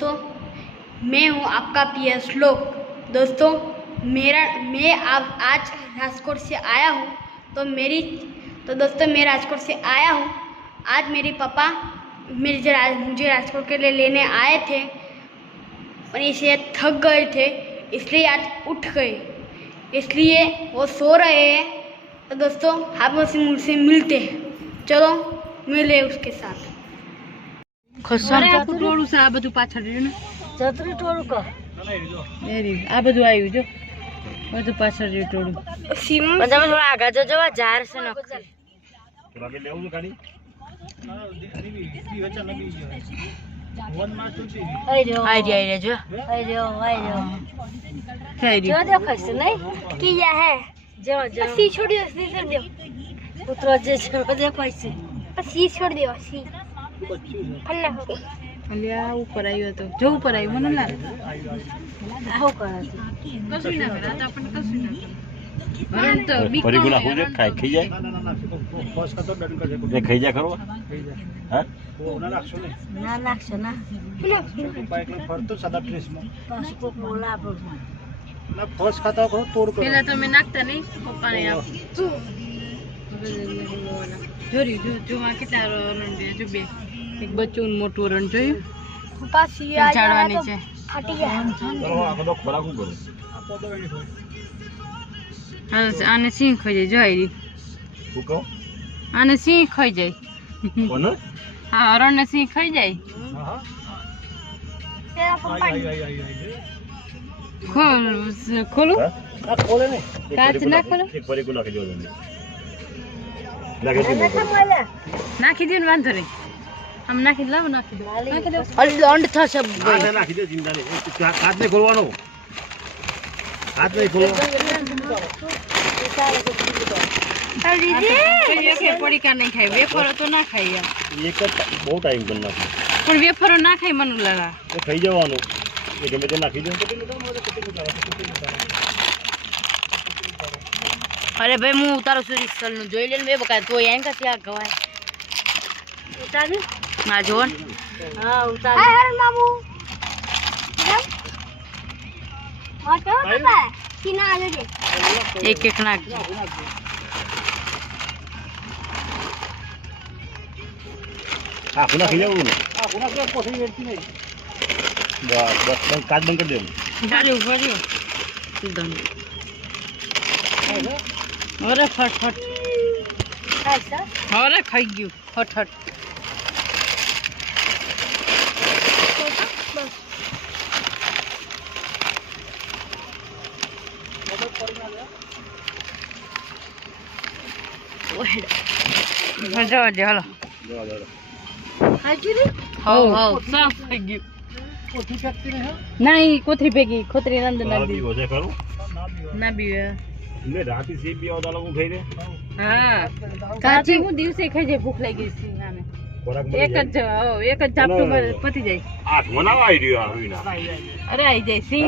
तो मैं हूँ आपका पीएस श्लोक। दोस्तों मैं आज राजकोट से आया हूँ मैं राजकोट से आया हूँ। आज मेरे पापा मुझे राजकोट के लिए लेने आए थे और इसे थक गए थे, इसलिए आज उठ गए, इसलिए वो सो रहे हैं। तो दोस्तों आप मुझसे मिलते हैं, चलो मिले उसके साथ। टोळું છે આ બધું પાછળ રહ્યું ને ચતરી ટોળું કો એ રહ્યું આ બધું આવ્યું જો બધું પાછળ રહ્યું ટોળું પણ તમે થોડા આગળ જજો ઝાડ છે નખશે લાગે લેવું છે ગાડી આઈ જો થઈ જો રહ્યું દેખાય છે નહીં किया है જો सी छोड़ दियो, सी छोड़ दियो, કૂતરો જે છે દેખાય છે सी छोड़ दियो, सी फन्ना हो गई। અલ્યા ઉપર આવ્યો તો જો ઉપર આવ્યું મને ના આવું કરે છે કશું ના કરે આ તો આપણને કશું ના કરે હરણ તો બીક પરિગુણા हो जाए खाई जाए ये खाई जा करो हां ના નાખશો ના પાછું કોક બોલા આપણું પેલા તો મેં નાખતા નહીં પપ્પાને આપ જોરી જો આ કેટલા હરણ છે જો બે એક બચ્ચું મોટું હરણ જોયું पापा सी आ ઝાડવાની છે फटी गया। चलो आ तो खड़ा को करो હા આને સિંહ ખાઈ જાય જો આઈ तू को આને સિંહ ખાઈ જાય कौन હા હરણ ને સિંહ ખાઈ જાય तेरा पापा ખોલું खोले नहीं कांच ना खोलो। एक परिगुणा के जो लगे નાખી દે ને વાંધો નહીં આમ નાખી લાવ નાખી દો દંડ થશે हाथ ना खींचे जिंदा नहीं हाथ नहीं खोलवानो हाथ नहीं खोलवा પડીકા નહીં ખાય વેફરો તો ના ખાય યાર ये का बहुत टाइम करना પણ વેફરો ના ખાય મને લાગે तो खाई जवानो ये गमे ते नाखी दो અરે ભાઈ હું ઉતારું છું રિક્ષલ નું જોઈ લે ને બે બકા તો એમ કે ત્યાં ગવાય ઉતારી ના જોન હા ઉતાર हाय हर मामू और क्या होता है सीना आ जाए એક એક નાખ हां खुना खी जाओ ना खुना के कोठी वेरती नहीं बस बस काट बंद कर दे ચાલ્યું ભર્યું અરે ફટ ऐसा અરે ખાઈ ગયું ફટ જવા દે હાલો હવ સાફ થઈ ગયું कोठी फेंकती नहीं ના ઈ કોથરી ભેગી ખોતરી અંદર है નાખી हो जाए करो દીધી ના બી मैं रात से भी आधा लोगों खाई रे હા કાચી હું દિવસે ખાઈ જાય ભૂખ લાગી ગઈ છે નાને खोराक એક જ ઝાપટું પતી જાય आठ मनावा आई रही है અરે આઈ જાય સિંહ